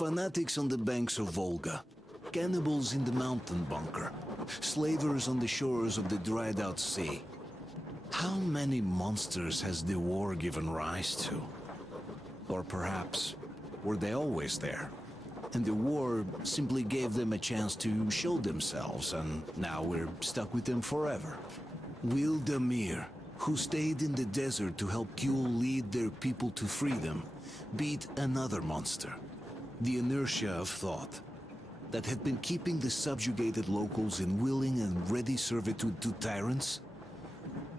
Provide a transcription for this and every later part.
Fanatics on the banks of Volga, cannibals in the mountain bunker, slavers on the shores of the dried-out sea. How many monsters has the war given rise to? Or perhaps, were they always there? And the war simply gave them a chance to show themselves, and now we're stuck with them forever. Will Damir, who stayed in the desert to help Kul lead their people to freedom, beat another monster? The inertia of thought that had been keeping the subjugated locals in willing and ready servitude to tyrants?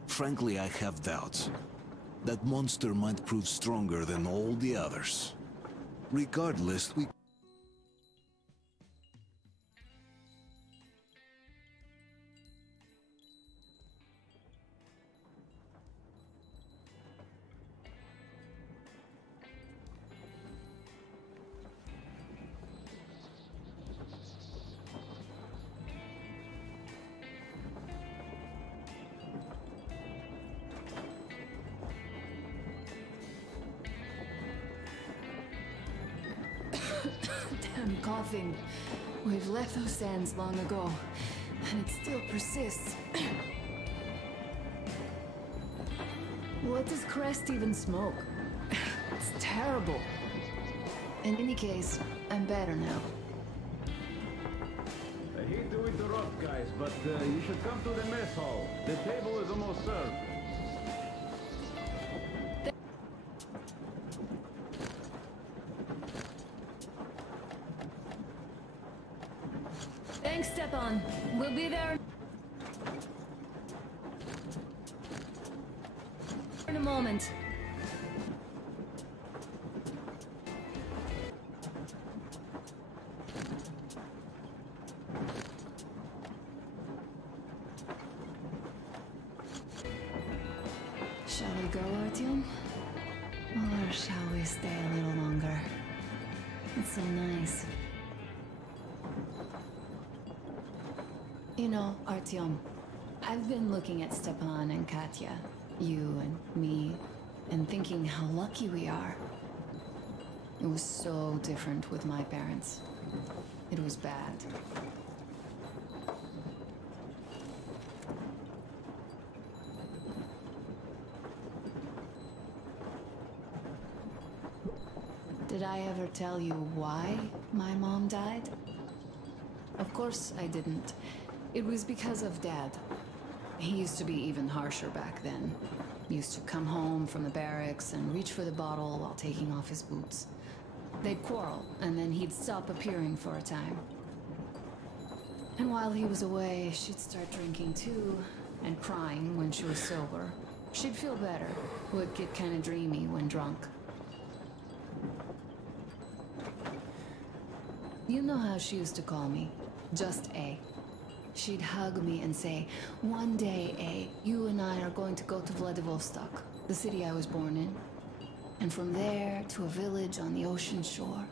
Frankly, I have doubts. That monster might prove stronger than all the others. Regardless, we... Damn coughing. We've left those sands long ago, and it still persists. What does Crest even smoke? It's terrible. In any case, I'm better now. I hate to interrupt, guys, but you should come to the mess hall. The table is almost served. Thanks, Stepan. We'll be there in a moment. Shall we go, Artyom? Or shall we stay a little longer? It's so nice. You know, Artyom, I've been looking at Stepan and Katya, you and me, and thinking how lucky we are. It was so different with my parents. It was bad. Did I ever tell you why my mom died? Of course I didn't. It was because of Dad. He used to be even harsher back then. He used to come home from the barracks and reach for the bottle while taking off his boots. They'd quarrel, and then he'd stop appearing for a time. And while he was away, she'd start drinking too, and crying when she was sober. She'd feel better, would get kind of dreamy when drunk. You know how she used to call me? Just A. She'd hug me and say, "One day, A, you and I are going to go to Vladivostok, the city I was born in. And from there to a village on the ocean shore."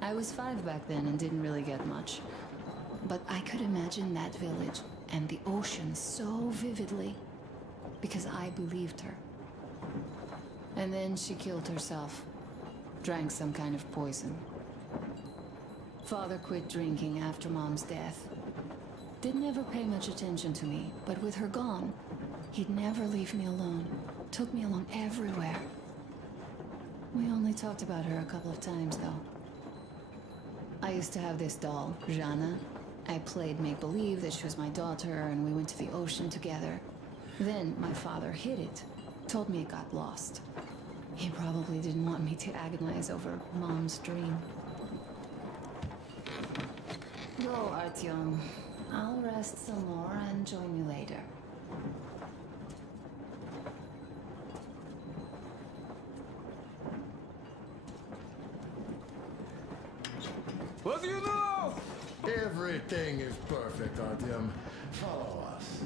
I was 5 back then and didn't really get much. But I could imagine that village and the ocean so vividly, because I believed her. And then she killed herself. Drank some kind of poison. Father quit drinking after Mom's death. Didn't ever pay much attention to me, but with her gone, he'd never leave me alone. Took me along everywhere. We only talked about her a couple of times, though. I used to have this doll, Jana. I played make-believe that she was my daughter, and we went to the ocean together. Then my father hid it. Told me it got lost. He probably didn't want me to agonize over Mom's dream. Go, Artyom. I'll rest some more and join you later. What do you know? Everything is perfect, Artyom. Follow us.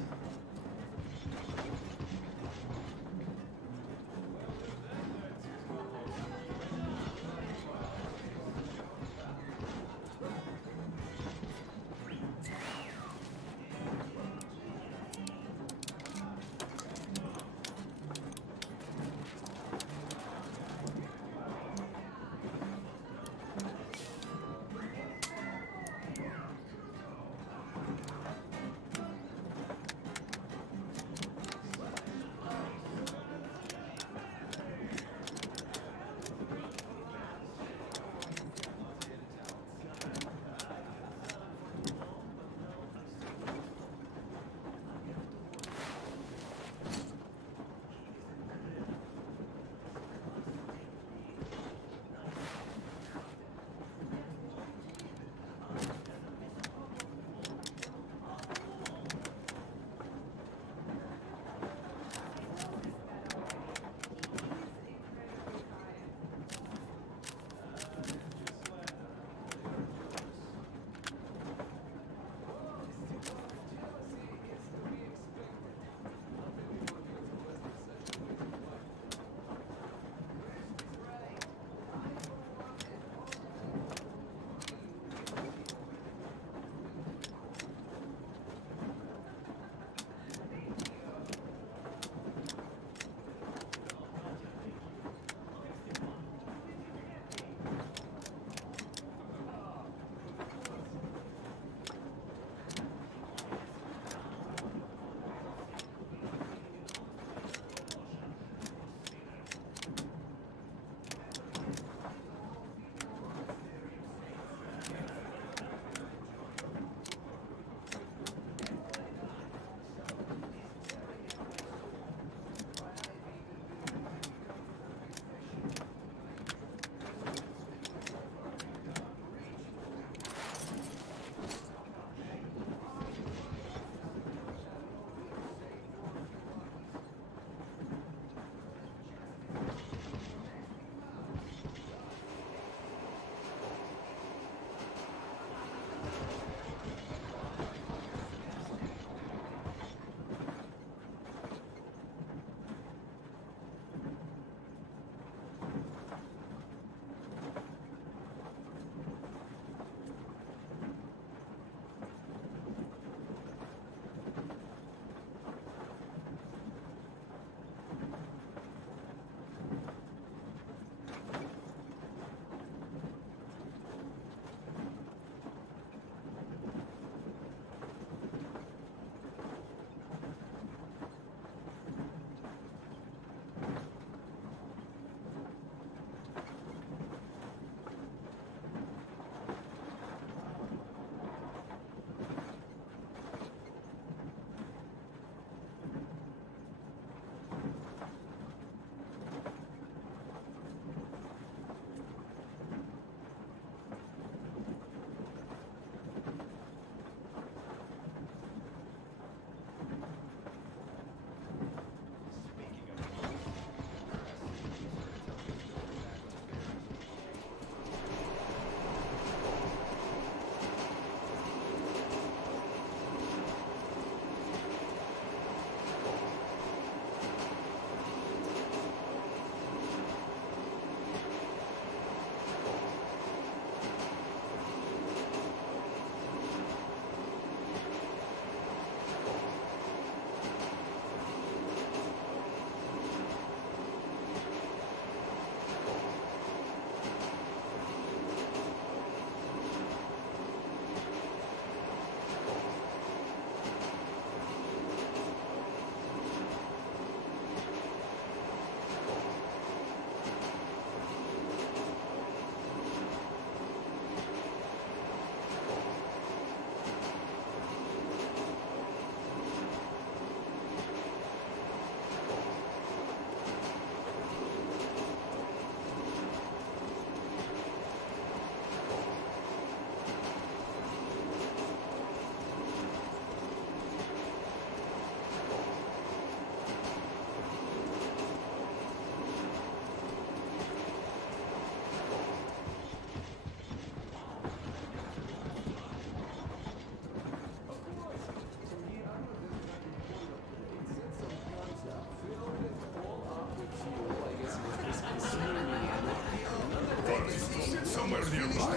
nearby.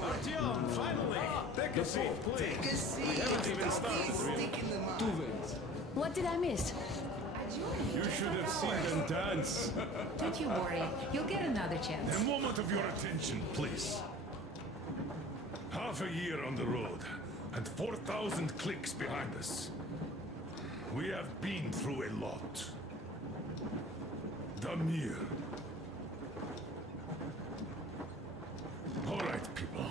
Artyom, finally! Take a seat, please. Take a seat. We haven't even started, really. Sticking them up. What did I miss? You should have seen them dance. Don't you worry. You'll get another chance. A moment of your attention, please. Half a year on the road, and 4,000 clicks behind us. We have been through a lot. Damir. All right, people.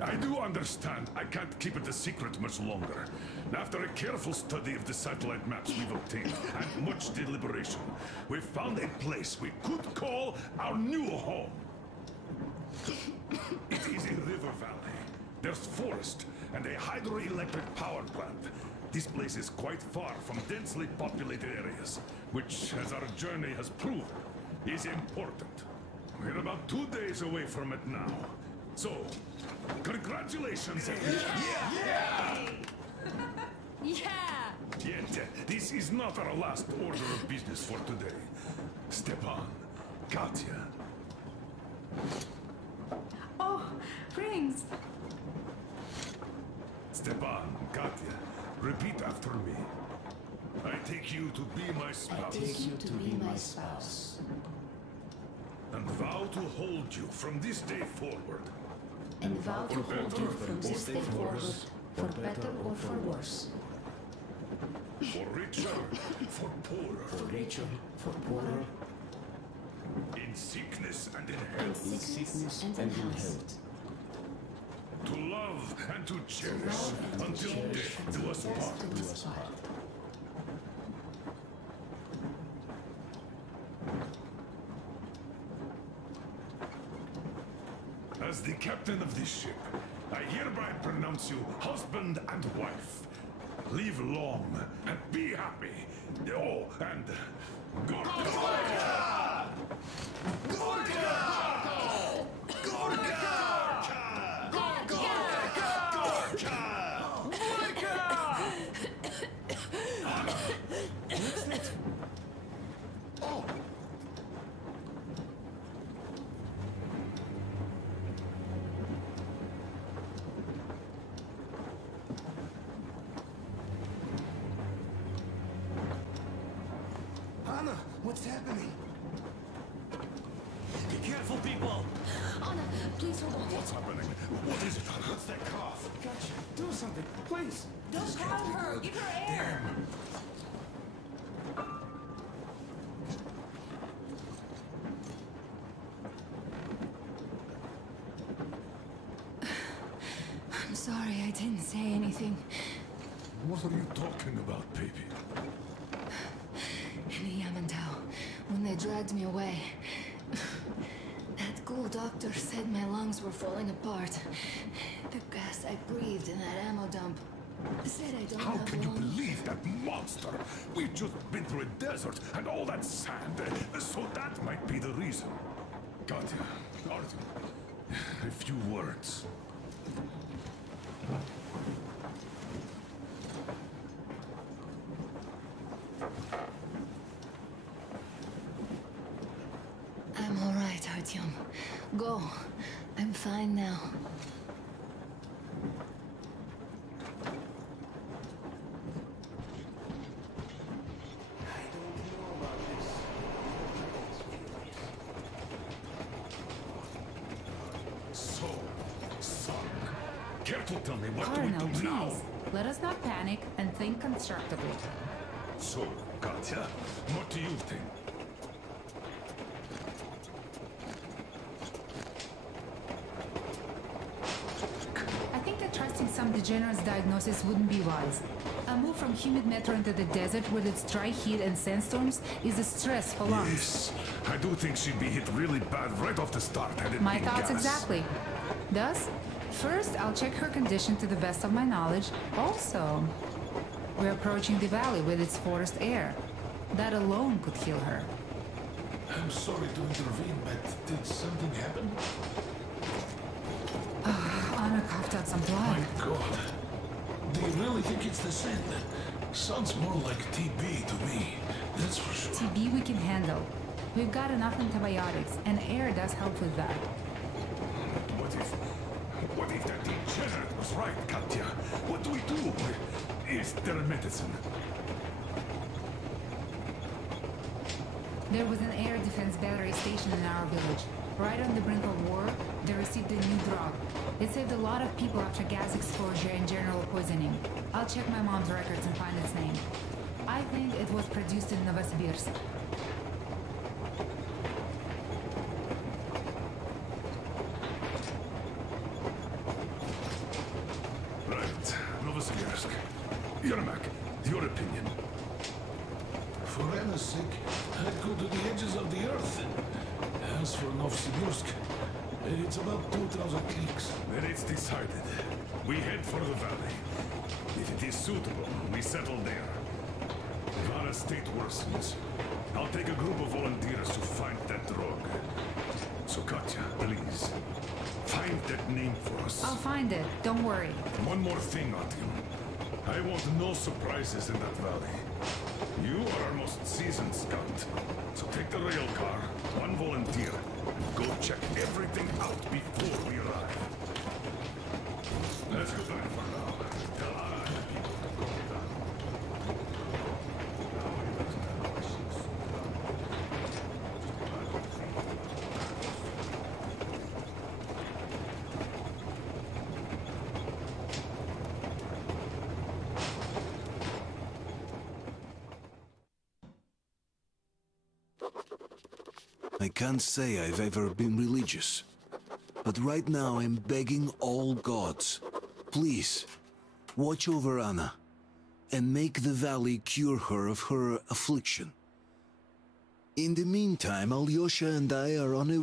I do understand I can't keep it a secret much longer. After a careful study of the satellite maps we've obtained and much deliberation, we've found a place we could call our new home. It is a river valley. There's forest and a hydroelectric power plant. This place is quite far from densely populated areas, which, as our journey has proven, is important. We're about 2 days away from it now. So, congratulations, everyone. Yeah! Yet, this is not our last order of business for today. Stepan, Katya. Oh, rings! Stepan, Katya, repeat after me. I take you to be my spouse. Take you to be my spouse. And vow to hold you from this day forward. And vow to hold you from this day forward, for better or for worse. For richer, for poorer. For richer, for poorer, In sickness and in in health. sickness and in health. To love and to cherish. Love and to Until cherish death until do us death part. do us part. As the captain of this ship, I hereby pronounce you husband and wife. Live long and be happy. Oh, and Gorka! Anna, what's happening? Be careful, people! Anna, please hold on. What's happening? What is it? What's that cough? Gotcha. Do something, please. Don't crowd her! Give her air! I'm sorry I didn't say anything. What are you talking about, baby? In the Yamantau, when they dragged me away, that ghoul doctor said my lungs were falling apart. The gas I breathed in that ammo dump said I don't How have can you lungs. believe that monster? We've just been through a desert and all that sand, so that might be the reason. Katya, Artyom, a few words. I'm all right, Artyom. Go. I'm fine now. So, son, care to tell me what Colonel, do we do now? please. Let us not panic and think constructively. So, Katya, what do you think? I think that trusting some degenerate's diagnosis wouldn't be wise. A move from humid metro into the desert with its dry heat and sandstorms is a stress for lungs. Yes, I do think she'd be hit really bad right off the start had it My been thoughts gas. exactly. Thus, first I'll check her condition to the best of my knowledge. Also, we're approaching the valley with its forest air. That alone could heal her. I'm sorry to intervene, but did something happen? Anna coughed out some blood. My God. Do you really think it's the sand? Sounds more like TB to me, that's for sure. TB we can handle. We've got enough antibiotics, and air does help with that. What is their medicine? There was an air defense battery station in our village. Right on the brink of war, they received a new drug. It saved a lot of people after gas exposure and general poisoning. I'll check my mom's records and find its name. I think it was produced in Novosibirsk. Right, Novosibirsk. Yermak, your opinion? For Anna's sake, I'd go to the edges of the earth. As for Novosibirsk, it's about 2,000 cliques. Then it's decided. We head for the valley. If it is suitable, we settle there. If our state worsens, I'll take a group of volunteers to find that drug. So Katya, please, find that name for us. I'll find it, don't worry. One more thing, Artyom. I want no surprises in that valley. You are our most seasoned scout. So take the rail car, one volunteer, and go check everything out before we arrive. Let's go back for now. Tell Anna and the people to go down. I can't say I've ever been religious, but right now I'm begging all gods, please, watch over Anna, and make the valley cure her of her affliction. In the meantime, Alyosha and I are on a